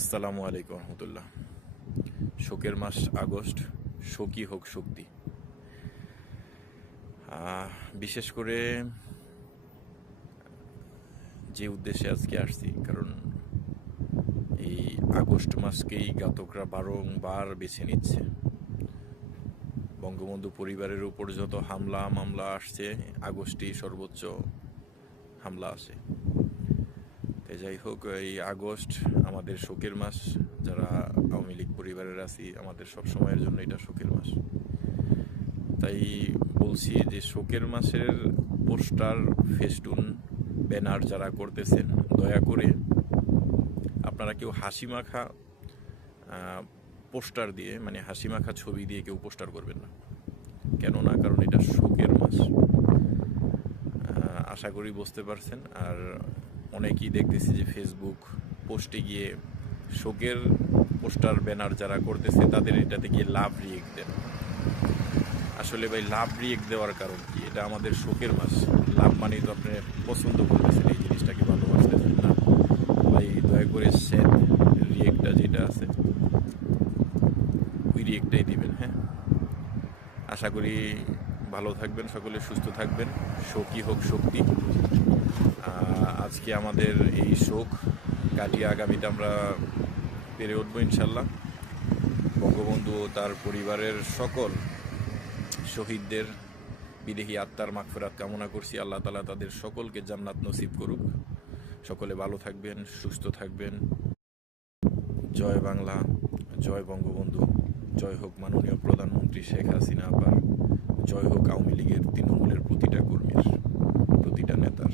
আসসালামু আলাইকুম রহমতুল্লাহ। শোকের মাস আগস্ট, শোকই হোক শক্তি। বিশেষ করে যে উদ্দেশ্যে আজকে আসছি, কারণ এই আগস্ট মাসকেই ঘাতকরা বারংবার বেছে নিচ্ছে। বঙ্গবন্ধু পরিবারের উপর যত হামলা মামলা আসছে, আগস্টেই সর্বোচ্চ হামলা আসে। যাই হোক, এই আগস্ট আমাদের শোকের মাস। যারা আওয়ামী লীগ পরিবারের আছি, আমাদের সব সময়ের জন্য এটা শোকের মাস। তাই বলছি যে শোকের মাসের পোস্টার, ফেস্টুন, ব্যানার যারা করতেছেন, দয়া করে আপনারা কেউ হাসি মাখা পোস্টার দিয়ে, মানে হাসি মাখা ছবি দিয়ে কেউ পোস্টার করবেন না। কেননা কারণ এটা শোকের মাস। আশা করি বুঝতে পারছেন। আর অনেকেই দেখতেছি যে ফেসবুক পোস্টে গিয়ে শোকের পোস্টার ব্যানার যারা করতেছে তাদের এটাতে গিয়ে লাভ রিয়েক্ট দেন। আসলে ভাই, লাভ রিয়েক্ট দেওয়ার কারণ কি? এটা আমাদের শোকের মাস। লাভ মানেই তো আপনি পছন্দ করতেছেন, এই জিনিসটাকে ভালোবাসতেছেন না ভাই। দয়া করে স্যাড রিয়েক্টটা যেটা আছে ওই রিয়েক্টটাই দিবেন। হ্যাঁ, আশা করি ভালো থাকবেন, সকলে সুস্থ থাকবেন। শোকই হোক শক্তি। আজকে আমাদের এই শোক কাটিয়ে আগামীতে আমরা পেরে উঠবো ইনশাল্লাহ। বঙ্গবন্ধু ও তার পরিবারের সকল শহীদদের বিদেহী আত্মার মাগফিরাত কামনা করছি। আল্লাহ তাআলা তাদের সকলকে জান্নাত নসিব করুক। সকলে ভালো থাকবেন, সুস্থ থাকবেন। জয় বাংলা, জয় বঙ্গবন্ধু, জয় হোক মাননীয় প্রধানমন্ত্রী শেখ হাসিনা আপার, জয় হোক আওয়ামী লীগের তৃণমূলের প্রতিটা কর্মীর, প্রতিটা নেতার।